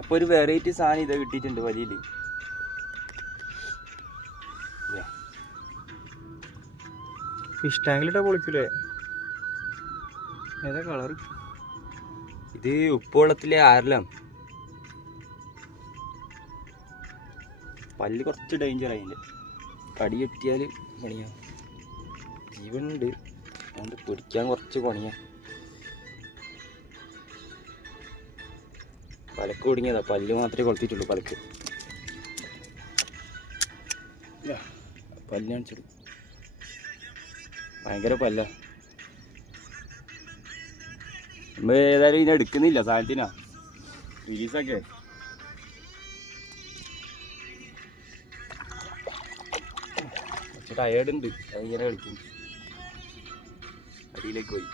അപ്പോൾ ഒരു വെറൈറ്റി സാധനം ഇത് കിട്ടിയിട്ടുണ്ട് വലിയ. ഫിഷ് ടാങ്കിലിട്ടാ പൊളിക്കൂലേ? ഏതാ കളർ? ഇത് ഉപ്പുവെള്ളത്തിലെ ആരലാം. പല്ല് കുറച്ച് ഡേഞ്ചർ അതിൻ്റെ, കടി കെട്ടിയാൽ പണിയാ. ജീവനുണ്ട്, അതുകൊണ്ട് പിടിക്കാൻ കുറച്ച് പണിയാ. പലക്ക് കുടുങ്ങിയതാ, പല്ല് മാത്രമേ കൊളുത്തിട്ടുള്ളൂ. പലക്ക് പല്ല് കാണിച്ചത് ഭയങ്കര പല്ല. നമ്മൾ ഏതായാലും ഇതിനെ എടുക്കുന്നില്ല, സാധനത്തിനാ റിലീസൊക്കെ. കുറച്ച് ടയേർഡ് ഉണ്ട്, അത് ഇങ്ങനെ കളിക്കും. അടിയിലേക്ക് പോയി.